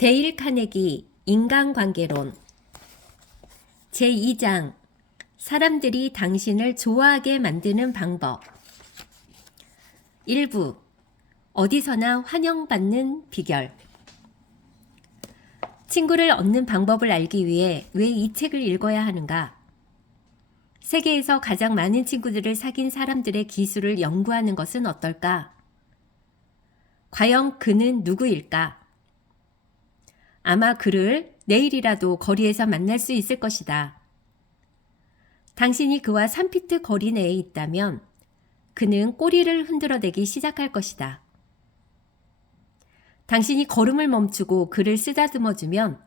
데일 카네기 인간관계론 제2장 사람들이 당신을 좋아하게 만드는 방법 1부 어디서나 환영받는 비결 친구를 얻는 방법을 알기 위해 왜 이 책을 읽어야 하는가? 세계에서 가장 많은 친구들을 사귄 사람들의 기술을 연구하는 것은 어떨까? 과연 그는 누구일까? 아마 그를 내일이라도 거리에서 만날 수 있을 것이다. 당신이 그와 3피트 거리 내에 있다면 그는 꼬리를 흔들어대기 시작할 것이다. 당신이 걸음을 멈추고 그를 쓰다듬어주면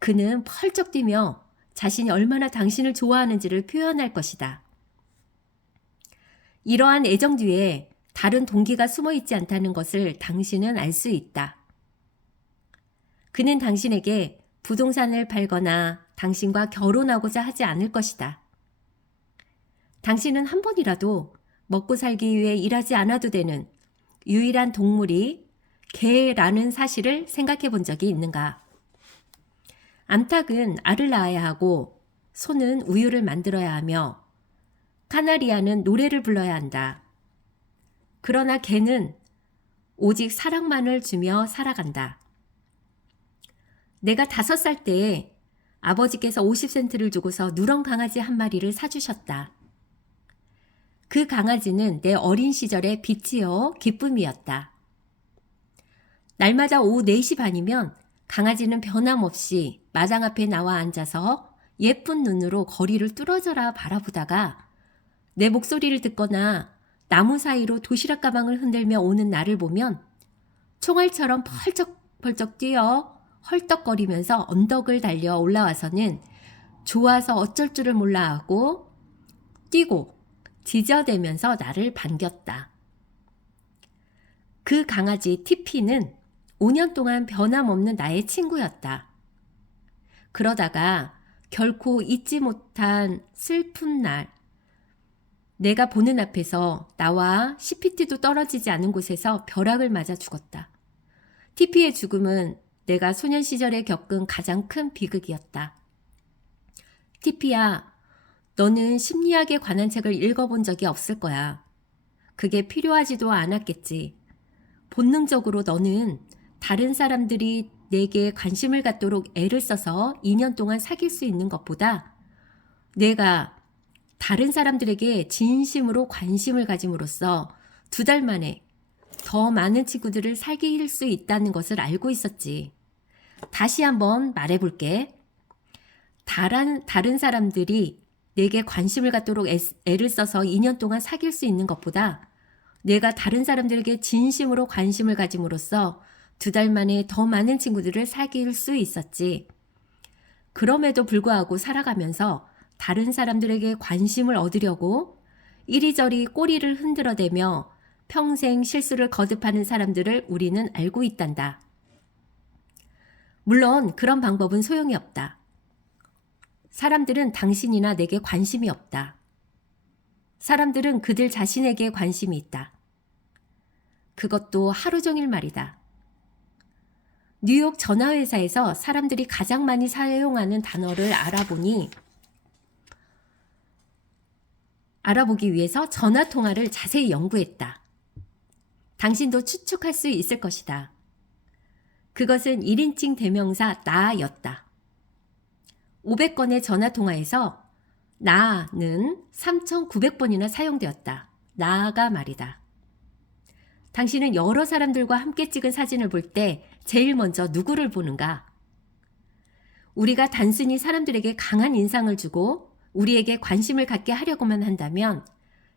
그는 펄쩍 뛰며 자신이 얼마나 당신을 좋아하는지를 표현할 것이다. 이러한 애정 뒤에 다른 동기가 숨어 있지 않다는 것을 당신은 알 수 있다. 그는 당신에게 부동산을 팔거나 당신과 결혼하고자 하지 않을 것이다. 당신은 한 번이라도 먹고 살기 위해 일하지 않아도 되는 유일한 동물이 개라는 사실을 생각해 본 적이 있는가? 암탉은 알을 낳아야 하고 소는 우유를 만들어야 하며 카나리아는 노래를 불러야 한다. 그러나 개는 오직 사랑만을 주며 살아간다. 내가 5살 때에 아버지께서 50센트를 주고서 누런 강아지 한 마리를 사주셨다. 그 강아지는 내 어린 시절의 빛이요 기쁨이었다. 날마다 오후 4시 반이면 강아지는 변함없이 마당 앞에 나와 앉아서 예쁜 눈으로 거리를 뚫어져라 바라보다가 내 목소리를 듣거나 나무 사이로 도시락 가방을 흔들며 오는 나를 보면 총알처럼 펄쩍펄쩍 뛰어 헐떡거리면서 언덕을 달려 올라와서는 좋아서 어쩔 줄을 몰라 하고 뛰고 지저대면서 나를 반겼다. 그 강아지 티피는 5년 동안 변함없는 나의 친구였다. 그러다가 결코 잊지 못한 슬픈 날, 내가 보는 앞에서 나와 10피트도 떨어지지 않은 곳에서 벼락을 맞아 죽었다. 티피의 죽음은 내가 소년 시절에 겪은 가장 큰 비극이었다. 티피야, 너는 심리학에 관한 책을 읽어본 적이 없을 거야. 그게 필요하지도 않았겠지. 본능적으로 너는 다른 사람들이 내게 관심을 갖도록 애를 써서 2년 동안 사귈 수 있는 것보다 내가 다른 사람들에게 진심으로 관심을 가짐으로써 2달 만에 더 많은 친구들을 사귈 수 있다는 것을 알고 있었지. 다시 한번 말해볼게. 다른 사람들이 내게 관심을 갖도록 애를 써서 2년 동안 사귈 수 있는 것보다 내가 다른 사람들에게 진심으로 관심을 가짐으로써 2달 만에 더 많은 친구들을 사귈 수 있었지. 그럼에도 불구하고 살아가면서 다른 사람들에게 관심을 얻으려고 이리저리 꼬리를 흔들어대며 평생 실수를 거듭하는 사람들을 우리는 알고 있단다. 물론 그런 방법은 소용이 없다. 사람들은 당신이나 내게 관심이 없다. 사람들은 그들 자신에게 관심이 있다. 그것도 하루 종일 말이다. 뉴욕 전화회사에서 사람들이 가장 많이 사용하는 단어를 알아보기 위해서 전화통화를 자세히 연구했다. 당신도 추측할 수 있을 것이다. 그것은 1인칭 대명사 나였다. 500건의 전화통화에서 나는 3,900번이나 사용되었다. 나가 말이다. 당신은 여러 사람들과 함께 찍은 사진을 볼 때 제일 먼저 누구를 보는가? 우리가 단순히 사람들에게 강한 인상을 주고 우리에게 관심을 갖게 하려고만 한다면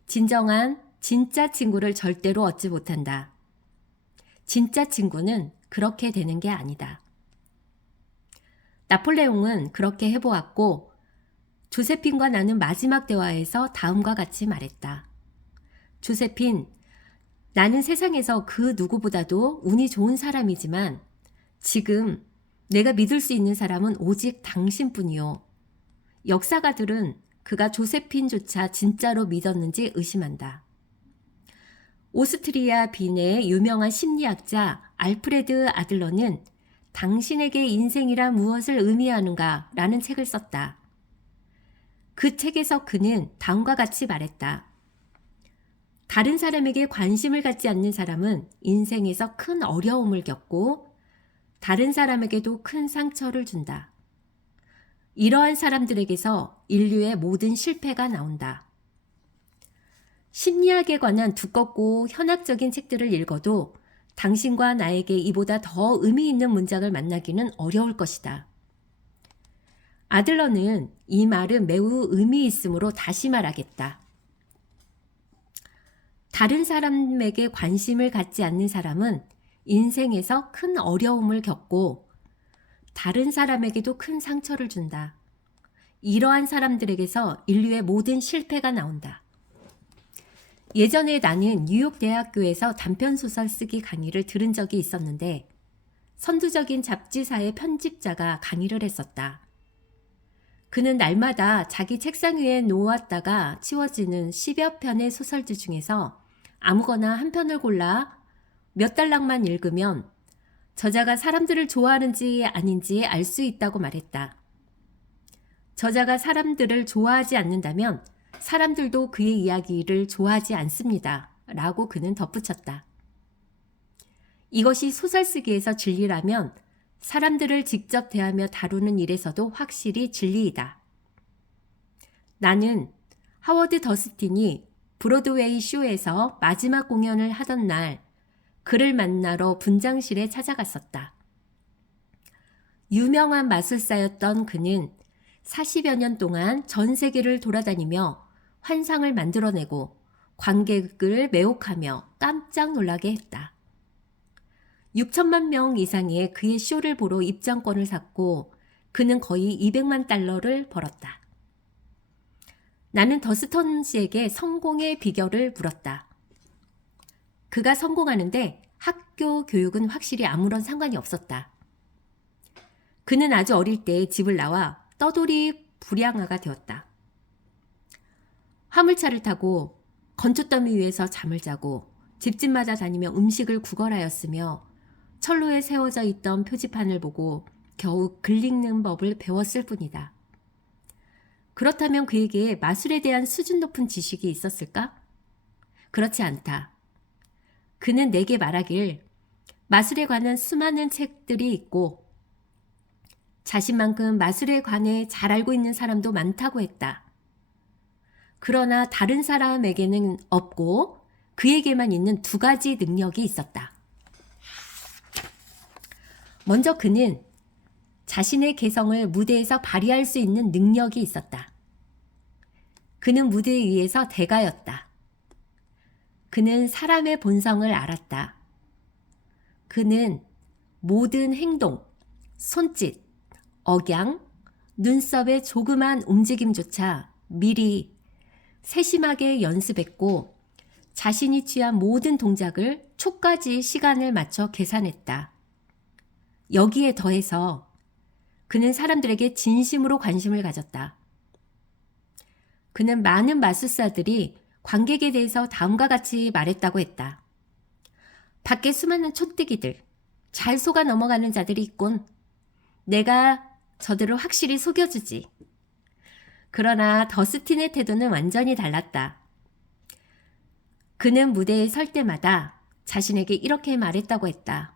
진짜 친구를 절대로 얻지 못한다. 진짜 친구는 그렇게 되는 게 아니다. 나폴레옹은 그렇게 해보았고 조세핀과 나는 마지막 대화에서 다음과 같이 말했다. 조세핀, 나는 세상에서 그 누구보다도 운이 좋은 사람이지만 지금 내가 믿을 수 있는 사람은 오직 당신뿐이요. 역사가들은 그가 조세핀조차 진짜로 믿었는지 의심한다. 오스트리아 빈의 유명한 심리학자 알프레드 아들러는 당신에게 인생이란 무엇을 의미하는가? 라는 책을 썼다. 그 책에서 그는 다음과 같이 말했다. 다른 사람에게 관심을 갖지 않는 사람은 인생에서 큰 어려움을 겪고 다른 사람에게도 큰 상처를 준다. 이러한 사람들에게서 인류의 모든 실패가 나온다. 심리학에 관한 두껍고 현학적인 책들을 읽어도 당신과 나에게 이보다 더 의미 있는 문장을 만나기는 어려울 것이다. 아들러는 이 말은 매우 의미 있으므로 다시 말하겠다. 다른 사람에게 관심을 갖지 않는 사람은 인생에서 큰 어려움을 겪고 다른 사람에게도 큰 상처를 준다. 이러한 사람들에게서 인류의 모든 실패가 나온다. 예전에 나는 뉴욕 대학교에서 단편소설 쓰기 강의를 들은 적이 있었는데 선두적인 잡지사의 편집자가 강의를 했었다. 그는 날마다 자기 책상 위에 놓았다가 치워지는 10여 편의 소설들 중에서 아무거나 한 편을 골라 몇 달락만 읽으면 저자가 사람들을 좋아하는지 아닌지 알 수 있다고 말했다. 저자가 사람들을 좋아하지 않는다면 사람들도 그의 이야기를 좋아하지 않습니다. 라고 그는 덧붙였다. 이것이 소설 쓰기에서 진리라면 사람들을 직접 대하며 다루는 일에서도 확실히 진리이다. 나는 하워드 더스틴이 브로드웨이 쇼에서 마지막 공연을 하던 날 그를 만나러 분장실에 찾아갔었다. 유명한 마술사였던 그는 40여 년 동안 전 세계를 돌아다니며 환상을 만들어내고 관객을 매혹하며 깜짝 놀라게 했다. 6천만 명 이상의 그의 쇼를 보러 입장권을 샀고 그는 거의 200만 달러를 벌었다. 나는 더스턴 씨에게 성공의 비결을 물었다. 그가 성공하는데 학교 교육은 확실히 아무런 상관이 없었다. 그는 아주 어릴 때 집을 나와 떠돌이 불량아가 되었다. 화물차를 타고 건초더미 위에서 잠을 자고 집집마다 다니며 음식을 구걸하였으며 철로에 세워져 있던 표지판을 보고 겨우 글 읽는 법을 배웠을 뿐이다. 그렇다면 그에게 마술에 대한 수준 높은 지식이 있었을까? 그렇지 않다. 그는 내게 말하길 마술에 관한 수많은 책들이 있고 자신만큼 마술에 관해 잘 알고 있는 사람도 많다고 했다. 그러나 다른 사람에게는 없고 그에게만 있는 두 가지 능력이 있었다. 먼저 그는 자신의 개성을 무대에서 발휘할 수 있는 능력이 있었다. 그는 무대 위에서 대가였다. 그는 사람의 본성을 알았다. 그는 모든 행동, 손짓, 억양, 눈썹의 조그만 움직임조차 미리 세심하게 연습했고 자신이 취한 모든 동작을 초까지 시간을 맞춰 계산했다. 여기에 더해서 그는 사람들에게 진심으로 관심을 가졌다. 그는 많은 마술사들이 관객에 대해서 다음과 같이 말했다고 했다. 밖에 수많은 촌뜨기들, 잘 속아 넘어가는 자들이 있군. 내가 저들을 확실히 속여주지. 그러나 더스틴의 태도는 완전히 달랐다. 그는 무대에 설 때마다 자신에게 이렇게 말했다고 했다.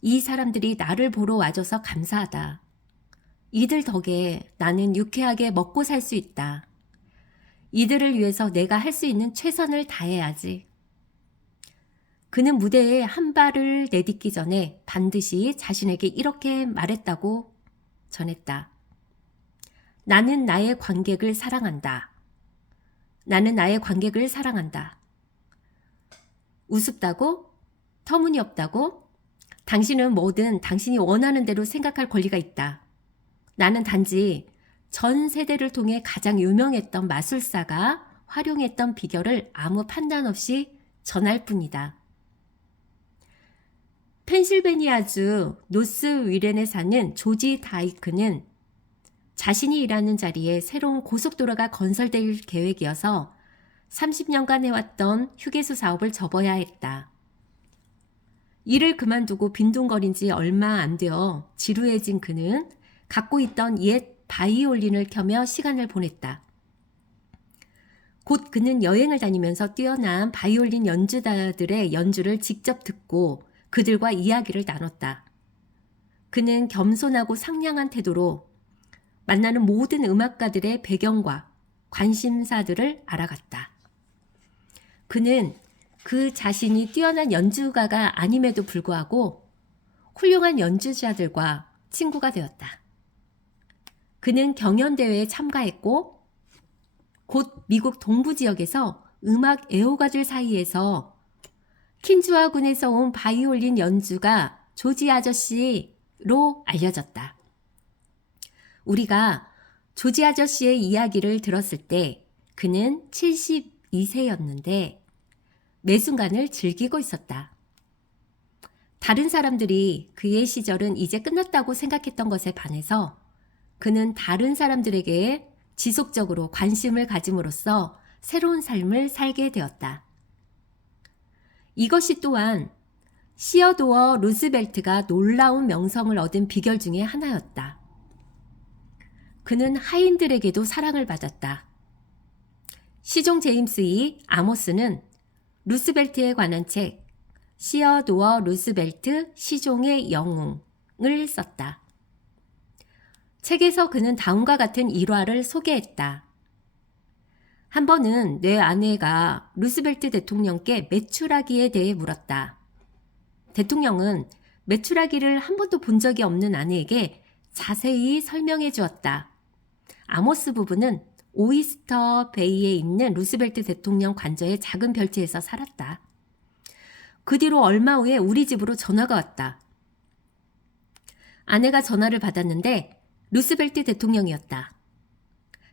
이 사람들이 나를 보러 와줘서 감사하다. 이들 덕에 나는 유쾌하게 먹고 살 수 있다. 이들을 위해서 내가 할 수 있는 최선을 다해야지. 그는 무대에 한 발을 내딛기 전에 반드시 자신에게 이렇게 말했다고 전했다. 나는 나의 관객을 사랑한다. 나는 나의 관객을 사랑한다. 우습다고? 터무니없다고? 당신은 뭐든 당신이 원하는 대로 생각할 권리가 있다. 나는 단지 전 세대를 통해 가장 유명했던 마술사가 활용했던 비결을 아무 판단 없이 전할 뿐이다. 펜실베니아주 노스위렌에 사는 조지 다이크는 자신이 일하는 자리에 새로운 고속도로가 건설될 계획이어서 30년간 해왔던 휴게소 사업을 접어야 했다. 일을 그만두고 빈둥거린 지 얼마 안 되어 지루해진 그는 갖고 있던 옛 바이올린을 켜며 시간을 보냈다. 곧 그는 여행을 다니면서 뛰어난 바이올린 연주자들의 연주를 직접 듣고 그들과 이야기를 나눴다. 그는 겸손하고 상냥한 태도로 만나는 모든 음악가들의 배경과 관심사들을 알아갔다. 그는 그 자신이 뛰어난 연주가가 아님에도 불구하고 훌륭한 연주자들과 친구가 되었다. 그는 경연대회에 참가했고 곧 미국 동부 지역에서 음악 애호가들 사이에서 킨주아군에서 온 바이올린 연주가 조지 아저씨로 알려졌다. 우리가 조지 아저씨의 이야기를 들었을 때 그는 72세였는데 매 순간을 즐기고 있었다. 다른 사람들이 그의 시절은 이제 끝났다고 생각했던 것에 반해서 그는 다른 사람들에게 지속적으로 관심을 가짐으로써 새로운 삶을 살게 되었다. 이것이 또한 시어도어 루스벨트가 놀라운 명성을 얻은 비결 중에 하나였다. 그는 하인들에게도 사랑을 받았다. 시종 제임스 이 아모스는 루스벨트에 관한 책 시어도어 루스벨트 시종의 영웅을 썼다. 책에서 그는 다음과 같은 일화를 소개했다. 한 번은 내 아내가 루스벨트 대통령께 메추라기에 대해 물었다. 대통령은 메추라기를 한 번도 본 적이 없는 아내에게 자세히 설명해 주었다. 아모스 부부는 오이스터 베이에 있는 루스벨트 대통령 관저의 작은 별지에서 살았다. 그 뒤로 얼마 후에 우리 집으로 전화가 왔다. 아내가 전화를 받았는데 루스벨트 대통령이었다.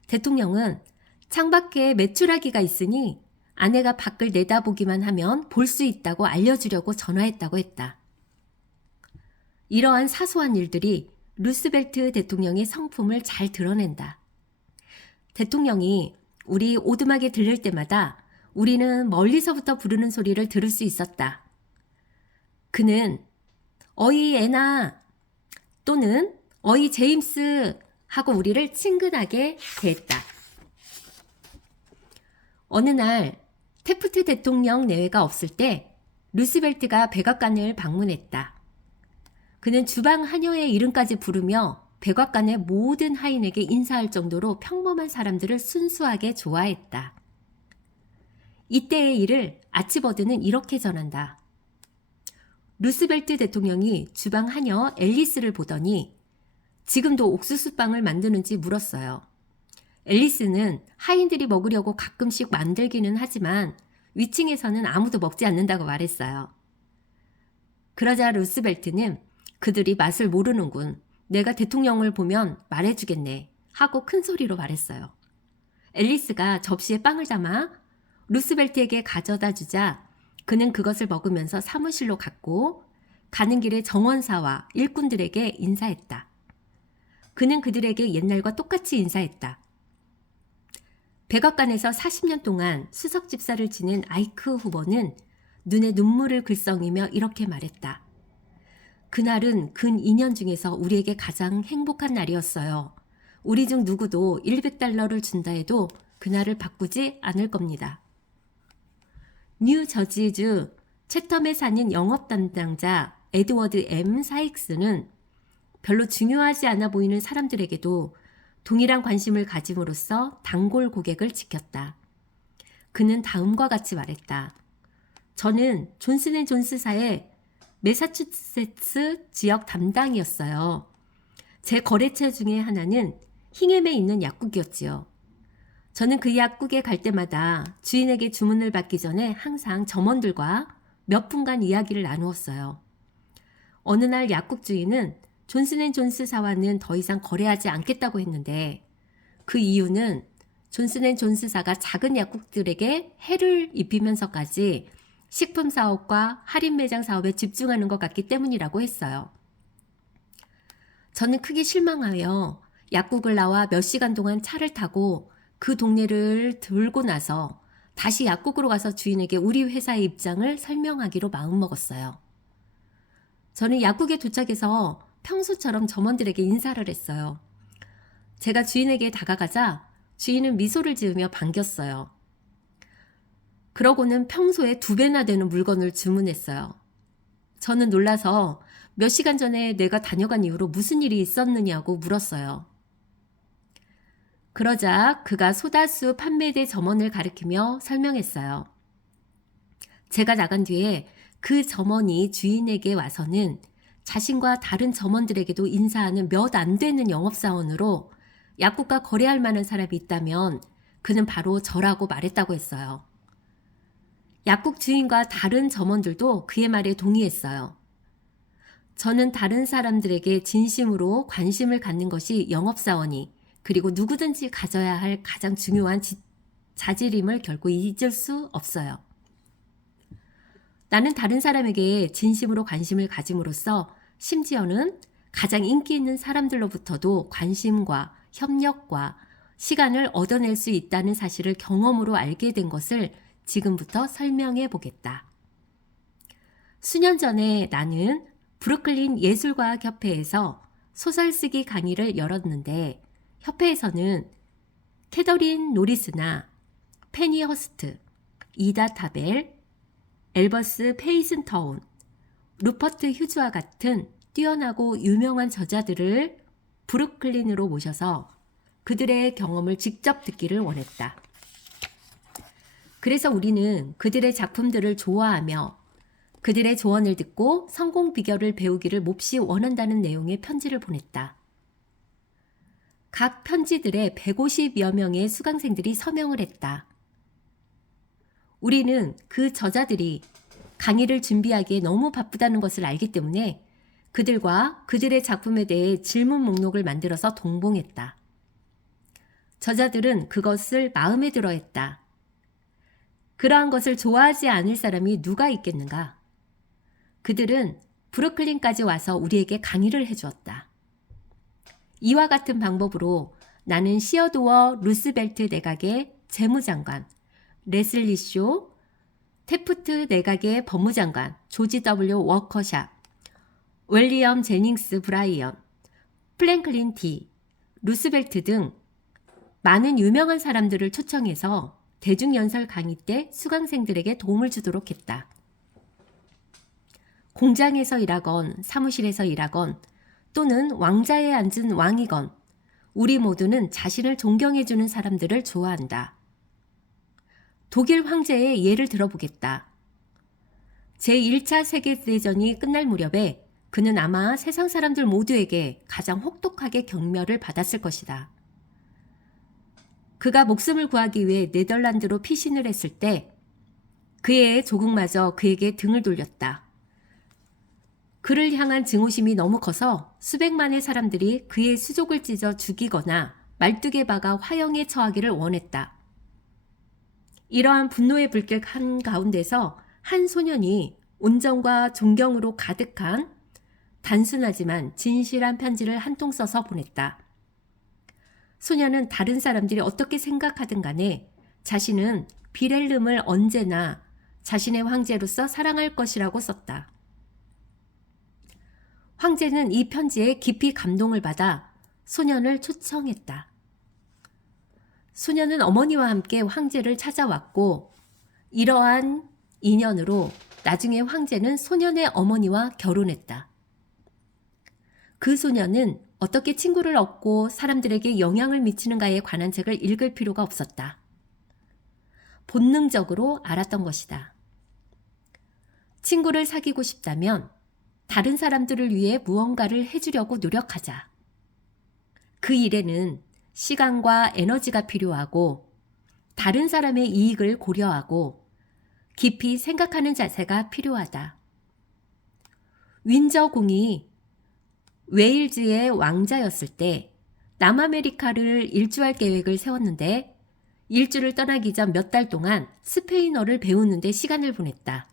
대통령은 창밖에 메추라기가 있으니 아내가 밖을 내다보기만 하면 볼 수 있다고 알려주려고 전화했다고 했다. 이러한 사소한 일들이 루스벨트 대통령의 성품을 잘 드러낸다. 대통령이 우리 오두막에 들릴 때마다 우리는 멀리서부터 부르는 소리를 들을 수 있었다. 그는 어이 애나 또는 어이 제임스 하고 우리를 친근하게 대했다. 어느 날 태프트 대통령 내외가 없을 때 루스벨트가 백악관을 방문했다. 그는 주방 하녀의 이름까지 부르며 백악관의 모든 하인에게 인사할 정도로 평범한 사람들을 순수하게 좋아했다. 이때의 일을 아치버드는 이렇게 전한다. 루스벨트 대통령이 주방 하녀 앨리스를 보더니 지금도 옥수수빵을 만드는지 물었어요. 앨리스는 하인들이 먹으려고 가끔씩 만들기는 하지만 위층에서는 아무도 먹지 않는다고 말했어요. 그러자 루스벨트는 그들이 맛을 모르는군. 내가 대통령을 보면 말해주겠네 하고 큰 소리로 말했어요. 앨리스가 접시에 빵을 담아 루스벨트에게 가져다 주자 그는 그것을 먹으면서 사무실로 갔고 가는 길에 정원사와 일꾼들에게 인사했다. 그는 그들에게 옛날과 똑같이 인사했다. 백악관에서 40년 동안 수석 집사를 지낸 아이크 후보는 눈에 눈물을 글썽이며 이렇게 말했다. 그날은 근 2년 중에서 우리에게 가장 행복한 날이었어요. 우리 중 누구도 100달러를 준다 해도 그날을 바꾸지 않을 겁니다. 뉴저지주 채텀에 사는 영업 담당자 에드워드 M. 사익스는 별로 중요하지 않아 보이는 사람들에게도 동일한 관심을 가짐으로써 단골 고객을 지켰다. 그는 다음과 같이 말했다. 저는 존슨앤존스사의 매사추세츠 지역 담당이었어요. 제 거래처 중에 하나는 힝햄에 있는 약국이었지요. 저는 그 약국에 갈 때마다 주인에게 주문을 받기 전에 항상 점원들과 몇 분간 이야기를 나누었어요. 어느 날 약국 주인은 존슨앤존스사와는 더 이상 거래하지 않겠다고 했는데 그 이유는 존슨앤존스사가 작은 약국들에게 해를 입히면서까지 식품 사업과 할인 매장 사업에 집중하는 것 같기 때문이라고 했어요. 저는 크게 실망하여 약국을 나와 몇 시간 동안 차를 타고 그 동네를 돌고 나서 다시 약국으로 가서 주인에게 우리 회사의 입장을 설명하기로 마음먹었어요. 저는 약국에 도착해서 평소처럼 점원들에게 인사를 했어요. 제가 주인에게 다가가자 주인은 미소를 지으며 반겼어요. 그러고는 평소에 2배나 되는 물건을 주문했어요. 저는 놀라서 몇 시간 전에 내가 다녀간 이후로 무슨 일이 있었느냐고 물었어요. 그러자 그가 소다수 판매대 점원을 가리키며 설명했어요. 제가 나간 뒤에 그 점원이 주인에게 와서는 자신과 다른 점원들에게도 인사하는 몇 안 되는 영업사원으로 약국과 거래할 만한 사람이 있다면 그는 바로 저라고 말했다고 했어요. 약국 주인과 다른 점원들도 그의 말에 동의했어요. 저는 다른 사람들에게 진심으로 관심을 갖는 것이 영업사원이 그리고 누구든지 가져야 할 가장 중요한 자질임을 결코 잊을 수 없어요. 나는 다른 사람에게 진심으로 관심을 가짐으로써 심지어는 가장 인기 있는 사람들로부터도 관심과 협력과 시간을 얻어낼 수 있다는 사실을 경험으로 알게 된 것을 지금부터 설명해 보겠다. 수년 전에 나는 브루클린 예술과학협회에서 소설쓰기 강의를 열었는데 협회에서는 캐더린 노리스나 페니 허스트, 이다 타벨, 엘버스 페이슨터운, 루퍼트 휴즈와 같은 뛰어나고 유명한 저자들을 브루클린으로 모셔서 그들의 경험을 직접 듣기를 원했다. 그래서 우리는 그들의 작품들을 좋아하며 그들의 조언을 듣고 성공 비결을 배우기를 몹시 원한다는 내용의 편지를 보냈다. 각 편지들에 150여 명의 수강생들이 서명을 했다. 우리는 그 저자들이 강의를 준비하기에 너무 바쁘다는 것을 알기 때문에 그들과 그들의 작품에 대해 질문 목록을 만들어서 동봉했다. 저자들은 그것을 마음에 들어 했다. 그러한 것을 좋아하지 않을 사람이 누가 있겠는가? 그들은 브루클린까지 와서 우리에게 강의를 해주었다. 이와 같은 방법으로 나는 시어도어 루스벨트 내각의 재무장관, 레슬리 쇼, 태프트 내각의 법무장관, 조지 W. 워커샵, 윌리엄 제닝스 브라이언, 플랭클린 D, 루스벨트 등 많은 유명한 사람들을 초청해서 대중연설 강의 때 수강생들에게 도움을 주도록 했다. 공장에서 일하건 사무실에서 일하건 또는 왕자에 앉은 왕이건 우리 모두는 자신을 존경해주는 사람들을 좋아한다. 독일 황제의 예를 들어보겠다. 제1차 세계대전이 끝날 무렵에 그는 아마 세상 사람들 모두에게 가장 혹독하게 경멸을 받았을 것이다. 그가 목숨을 구하기 위해 네덜란드로 피신을 했을 때 그의 조국마저 그에게 등을 돌렸다. 그를 향한 증오심이 너무 커서 수백만의 사람들이 그의 수족을 찢어 죽이거나 말뚝에 박아 화형에 처하기를 원했다. 이러한 분노의 불길 한가운데서 한 소년이 온정과 존경으로 가득한 단순하지만 진실한 편지를 한 통 써서 보냈다. 소년은 다른 사람들이 어떻게 생각하든 간에 자신은 비렐름을 언제나 자신의 황제로서 사랑할 것이라고 썼다. 황제는 이 편지에 깊이 감동을 받아 소년을 초청했다. 소년은 어머니와 함께 황제를 찾아왔고 이러한 인연으로 나중에 황제는 소년의 어머니와 결혼했다. 그 소년은 어떻게 친구를 얻고 사람들에게 영향을 미치는가에 관한 책을 읽을 필요가 없었다. 본능적으로 알았던 것이다. 친구를 사귀고 싶다면 다른 사람들을 위해 무언가를 해주려고 노력하자. 그 일에는 시간과 에너지가 필요하고 다른 사람의 이익을 고려하고 깊이 생각하는 자세가 필요하다. 윈저 공이 웨일즈의 왕자였을 때 남아메리카를 일주할 계획을 세웠는데 일주를 떠나기 전 몇 달 동안 스페인어를 배우는데 시간을 보냈다.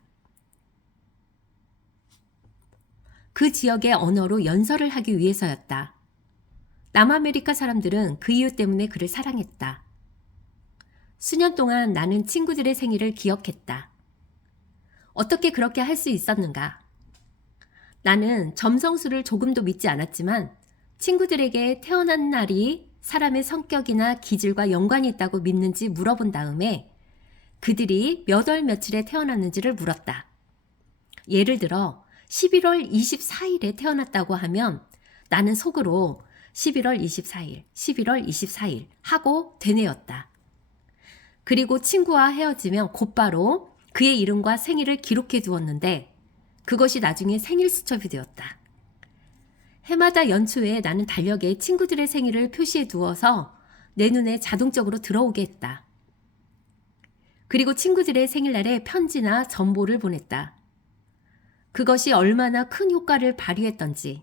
그 지역의 언어로 연설을 하기 위해서였다. 남아메리카 사람들은 그 이유 때문에 그를 사랑했다. 수년 동안 나는 친구들의 생일을 기억했다. 어떻게 그렇게 할 수 있었는가? 나는 점성술을 조금도 믿지 않았지만 친구들에게 태어난 날이 사람의 성격이나 기질과 연관이 있다고 믿는지 물어본 다음에 그들이 몇 월 며칠에 태어났는지를 물었다. 예를 들어 11월 24일에 태어났다고 하면 나는 속으로 11월 24일, 11월 24일 하고 되뇌었다. 그리고 친구와 헤어지면 곧바로 그의 이름과 생일을 기록해 두었는데 그것이 나중에 생일 수첩이 되었다. 해마다 연초에 나는 달력에 친구들의 생일을 표시해 두어서 내 눈에 자동적으로 들어오게 했다. 그리고 친구들의 생일날에 편지나 전보를 보냈다. 그것이 얼마나 큰 효과를 발휘했던지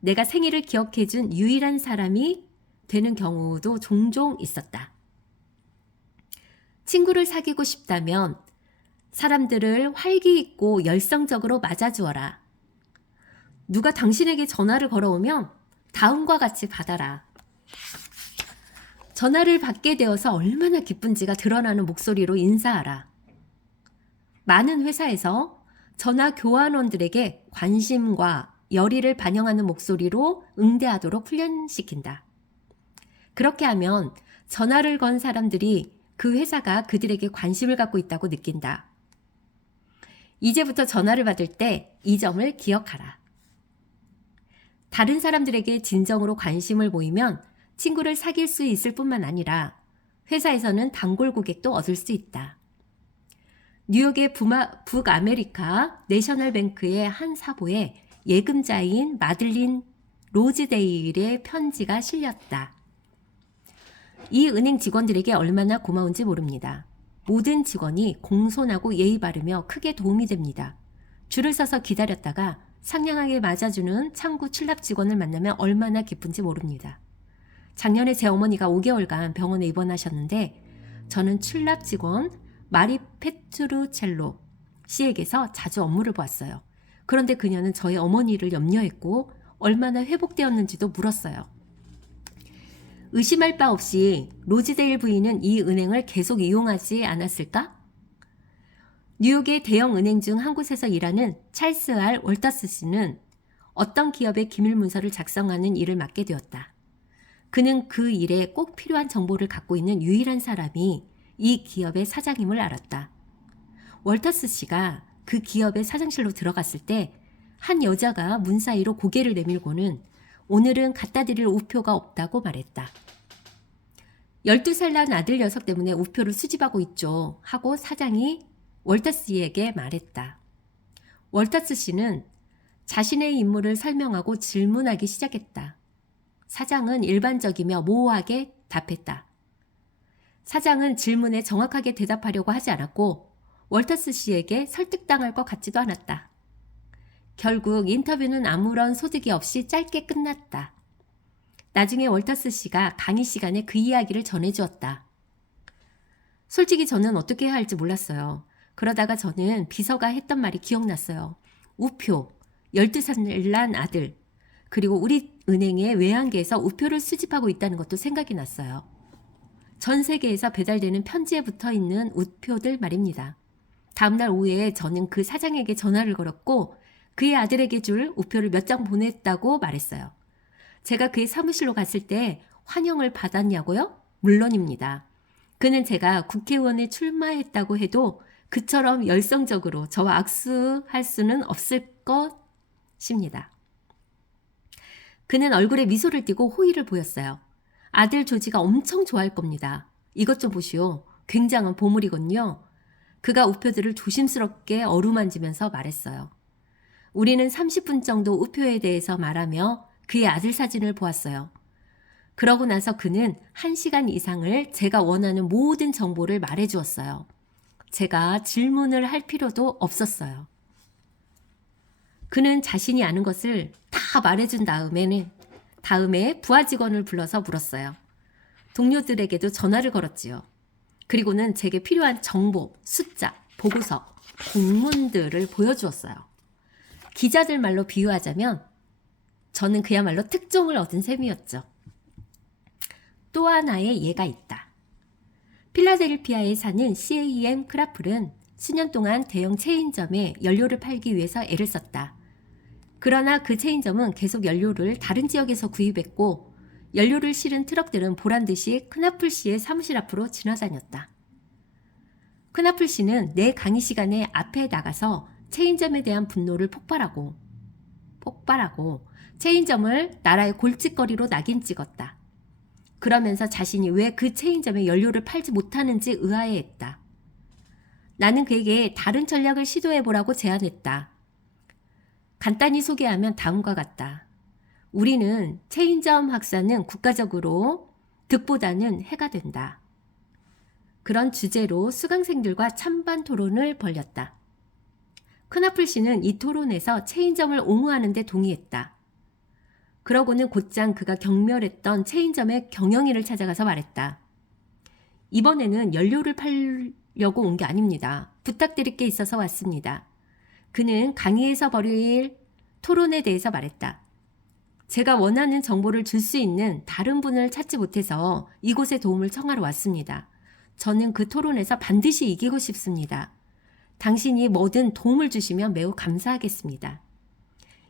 내가 생일을 기억해준 유일한 사람이 되는 경우도 종종 있었다. 친구를 사귀고 싶다면 사람들을 활기 있고 열성적으로 맞아주어라. 누가 당신에게 전화를 걸어오면 다음과 같이 받아라. 전화를 받게 되어서 얼마나 기쁜지가 드러나는 목소리로 인사하라. 많은 회사에서 전화 교환원들에게 관심과 열의를 반영하는 목소리로 응대하도록 훈련시킨다. 그렇게 하면 전화를 건 사람들이 그 회사가 그들에게 관심을 갖고 있다고 느낀다. 이제부터 전화를 받을 때 이 점을 기억하라. 다른 사람들에게 진정으로 관심을 보이면 친구를 사귈 수 있을 뿐만 아니라 회사에서는 단골 고객도 얻을 수 있다. 뉴욕의 북아메리카 내셔널뱅크의 한 사보에 예금자인 마들린 로즈데일의 편지가 실렸다. 이 은행 직원들에게 얼마나 고마운지 모릅니다. 모든 직원이 공손하고 예의 바르며 크게 도움이 됩니다. 줄을 서서 기다렸다가 상냥하게 맞아주는 창구 출납 직원을 만나면 얼마나 기쁜지 모릅니다. 작년에 제 어머니가 5개월간 병원에 입원하셨는데 저는 출납 직원 마리 페트루첼로 씨에게서 자주 업무를 보았어요. 그런데 그녀는 저희 어머니를 염려했고 얼마나 회복되었는지도 물었어요. 의심할 바 없이 로즈데일 부인은 이 은행을 계속 이용하지 않았을까? 뉴욕의 대형 은행 중 한 곳에서 일하는 찰스 R. 월터스 씨는 어떤 기업의 기밀 문서를 작성하는 일을 맡게 되었다. 그는 그 일에 꼭 필요한 정보를 갖고 있는 유일한 사람이 이 기업의 사장임을 알았다. 월터스 씨가 그 기업의 사장실로 들어갔을 때 한 여자가 문 사이로 고개를 내밀고는 오늘은 갖다 드릴 우표가 없다고 말했다. 12살 난 아들 녀석 때문에 우표를 수집하고 있죠 하고 사장이 월터스 씨에게 말했다. 월터스 씨는 자신의 임무를 설명하고 질문하기 시작했다. 사장은 일반적이며 모호하게 답했다. 사장은 질문에 정확하게 대답하려고 하지 않았고 월터스 씨에게 설득당할 것 같지도 않았다. 결국 인터뷰는 아무런 소득이 없이 짧게 끝났다. 나중에 월터스 씨가 강의 시간에 그 이야기를 전해주었다. 솔직히 저는 어떻게 해야 할지 몰랐어요. 그러다가 저는 비서가 했던 말이 기억났어요. 우표, 12살 난 아들, 그리고 우리 은행의 외환계에서 우표를 수집하고 있다는 것도 생각이 났어요. 전 세계에서 배달되는 편지에 붙어 있는 우표들 말입니다. 다음날 오후에 저는 그 사장에게 전화를 걸었고 그의 아들에게 줄 우표를 몇 장 보냈다고 말했어요. 제가 그의 사무실로 갔을 때 환영을 받았냐고요? 물론입니다. 그는 제가 국회의원에 출마했다고 해도 그처럼 열성적으로 저와 악수할 수는 없을 것입니다. 그는 얼굴에 미소를 띠고 호의를 보였어요. 아들 조지가 엄청 좋아할 겁니다. 이것 좀 보시오. 굉장한 보물이군요. 그가 우표들을 조심스럽게 어루만지면서 말했어요. 우리는 30분 정도 우표에 대해서 말하며 그의 아들 사진을 보았어요. 그러고 나서 그는 1시간 이상을 제가 원하는 모든 정보를 말해주었어요. 제가 질문을 할 필요도 없었어요. 그는 자신이 아는 것을 다 말해준 다음에 부하 직원을 불러서 물었어요. 동료들에게도 전화를 걸었지요. 그리고는 제게 필요한 정보, 숫자, 보고서, 공문들을 보여주었어요. 기자들 말로 비유하자면 저는 그야말로 특종을 얻은 셈이었죠. 또 하나의 예가 있다. 필라델피아에 사는 CAM 크라플은 수년 동안 대형 체인점에 연료를 팔기 위해서 애를 썼다. 그러나 그 체인점은 계속 연료를 다른 지역에서 구입했고 연료를 실은 트럭들은 보란듯이 크나플 씨의 사무실 앞으로 지나다녔다. 크나플 씨는 내 강의 시간에 앞에 나가서 체인점에 대한 분노를 폭발하고 체인점을 나라의 골칫거리로 낙인 찍었다. 그러면서 자신이 왜 그 체인점에 연료를 팔지 못하는지 의아해했다. 나는 그에게 다른 전략을 시도해보라고 제안했다. 간단히 소개하면 다음과 같다. 우리는 체인점 확산은 국가적으로 득보다는 해가 된다. 그런 주제로 수강생들과 찬반 토론을 벌였다. 크나플 씨는 이 토론에서 체인점을 옹호하는 데 동의했다. 그러고는 곧장 그가 경멸했던 체인점의 경영인을 찾아가서 말했다. 이번에는 연료를 팔려고 온 게 아닙니다. 부탁드릴 게 있어서 왔습니다. 그는 강의에서 벌일 토론에 대해서 말했다. 제가 원하는 정보를 줄 수 있는 다른 분을 찾지 못해서 이곳에 도움을 청하러 왔습니다. 저는 그 토론에서 반드시 이기고 싶습니다. 당신이 뭐든 도움을 주시면 매우 감사하겠습니다.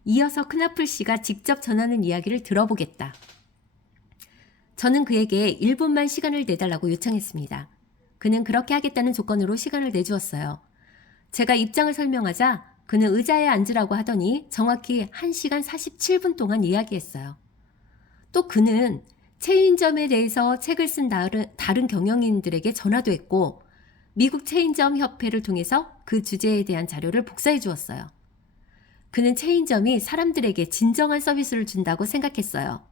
이어서 크나플 씨가 직접 전하는 이야기를 들어보겠다. 저는 그에게 1분만 시간을 내달라고 요청했습니다. 그는 그렇게 하겠다는 조건으로 시간을 내주었어요. 제가 입장을 설명하자 그는 의자에 앉으라고 하더니 정확히 1시간 47분 동안 이야기했어요. 또 그는 체인점에 대해서 책을 쓴 다른 경영인들에게 전화도 했고 미국 체인점 협회를 통해서 그 주제에 대한 자료를 복사해 주었어요. 그는 체인점이 사람들에게 진정한 서비스를 준다고 생각했어요.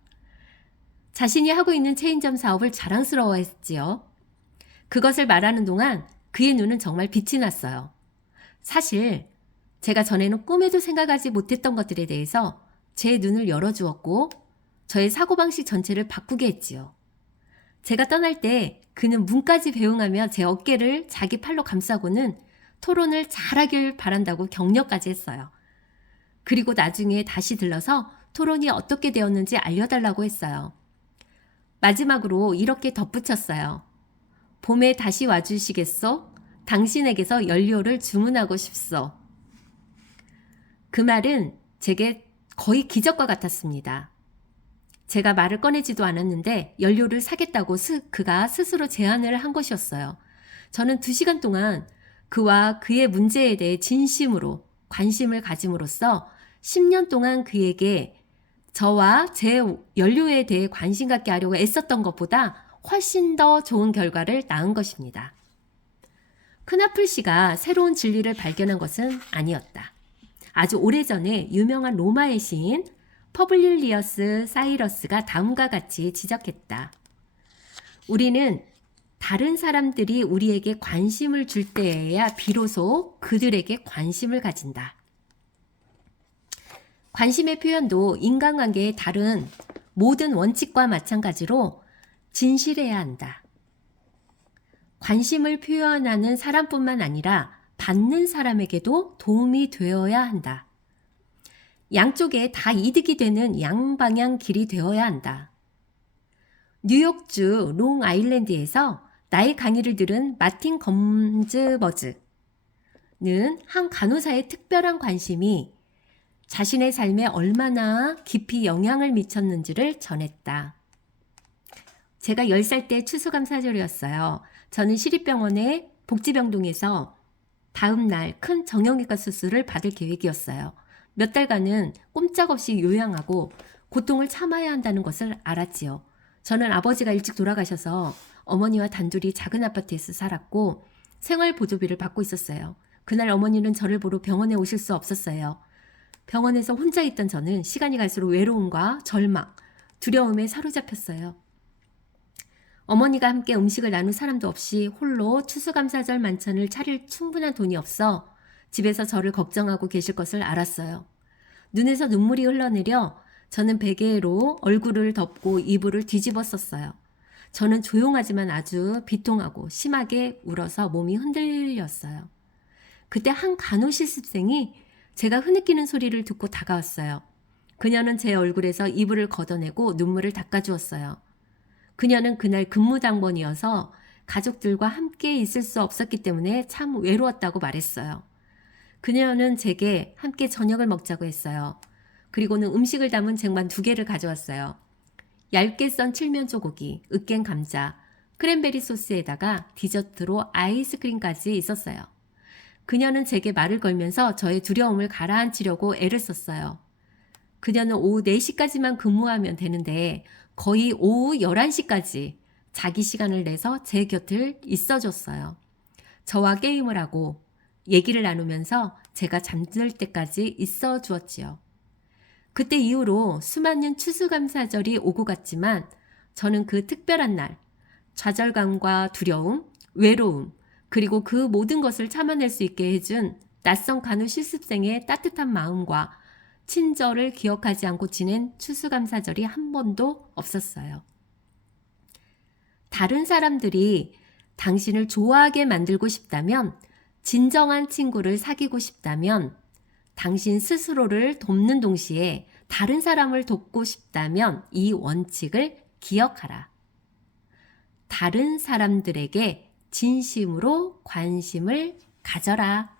자신이 하고 있는 체인점 사업을 자랑스러워했지요. 그것을 말하는 동안 그의 눈은 정말 빛이 났어요. 사실 제가 전에는 꿈에도 생각하지 못했던 것들에 대해서 제 눈을 열어주었고 저의 사고방식 전체를 바꾸게 했지요. 제가 떠날 때 그는 문까지 배웅하며 제 어깨를 자기 팔로 감싸고는 토론을 잘하길 바란다고 격려까지 했어요. 그리고 나중에 다시 들러서 토론이 어떻게 되었는지 알려달라고 했어요. 마지막으로 이렇게 덧붙였어요. 봄에 다시 와주시겠소? 당신에게서 연료를 주문하고 싶소. 그 말은 제게 거의 기적과 같았습니다. 제가 말을 꺼내지도 않았는데 연료를 사겠다고 그가 스스로 제안을 한 것이었어요. 저는 2시간 동안 그와 그의 문제에 대해 진심으로 관심을 가짐으로써 10년 동안 그에게 저와 제 연료에 대해 관심 갖게 하려고 애썼던 것보다 훨씬 더 좋은 결과를 낳은 것입니다. 크나플 씨가 새로운 진리를 발견한 것은 아니었다. 아주 오래전에 유명한 로마의 시인 퍼블리우스 사이러스가 다음과 같이 지적했다. 우리는 다른 사람들이 우리에게 관심을 줄 때에야 비로소 그들에게 관심을 가진다. 관심의 표현도 인간관계의 다른 모든 원칙과 마찬가지로 진실해야 한다. 관심을 표현하는 사람뿐만 아니라 받는 사람에게도 도움이 되어야 한다. 양쪽에 다 이득이 되는 양방향 길이 되어야 한다. 뉴욕주 롱아일랜드에서 나의 강의를 들은 마틴 검즈버즈는 한 간호사의 특별한 관심이 자신의 삶에 얼마나 깊이 영향을 미쳤는지를 전했다. 제가 10살 때 추수감사절이었어요. 저는 시립병원의 복지병동에서 다음 날 큰 정형외과 수술을 받을 계획이었어요. 몇 달간은 꼼짝없이 요양하고 고통을 참아야 한다는 것을 알았지요. 저는 아버지가 일찍 돌아가셔서 어머니와 단둘이 작은 아파트에서 살았고 생활보조비를 받고 있었어요. 그날 어머니는 저를 보러 병원에 오실 수 없었어요. 병원에서 혼자 있던 저는 시간이 갈수록 외로움과 절망, 두려움에 사로잡혔어요. 어머니가 함께 음식을 나눌 사람도 없이 홀로 추수감사절 만찬을 차릴 충분한 돈이 없어 집에서 저를 걱정하고 계실 것을 알았어요. 눈에서 눈물이 흘러내려 저는 베개로 얼굴을 덮고 이불을 뒤집었었어요. 저는 조용하지만 아주 비통하고 심하게 울어서 몸이 흔들렸어요. 그때 한 간호실습생이 제가 흐느끼는 소리를 듣고 다가왔어요. 그녀는 제 얼굴에서 이불을 걷어내고 눈물을 닦아주었어요. 그녀는 그날 근무당번이어서 가족들과 함께 있을 수 없었기 때문에 참 외로웠다고 말했어요. 그녀는 제게 함께 저녁을 먹자고 했어요. 그리고는 음식을 담은 쟁반 2개를 가져왔어요. 얇게 썬 칠면 소고기, 으깬 감자, 크랜베리 소스에다가 디저트로 아이스크림까지 있었어요. 그녀는 제게 말을 걸면서 저의 두려움을 가라앉히려고 애를 썼어요. 그녀는 오후 4시까지만 근무하면 되는데 거의 오후 11시까지 자기 시간을 내서 제 곁을 있어줬어요. 저와 게임을 하고 얘기를 나누면서 제가 잠들 때까지 있어 주었지요. 그때 이후로 수많은 추수감사절이 오고 갔지만 저는 그 특별한 날, 좌절감과 두려움, 외로움, 그리고 그 모든 것을 참아낼 수 있게 해준 낯선 간호 실습생의 따뜻한 마음과 친절을 기억하지 않고 지낸 추수감사절이 한 번도 없었어요. 다른 사람들이 당신을 좋아하게 만들고 싶다면, 진정한 친구를 사귀고 싶다면, 당신 스스로를 돕는 동시에 다른 사람을 돕고 싶다면 이 원칙을 기억하라. 다른 사람들에게 진심으로 관심을 가져라.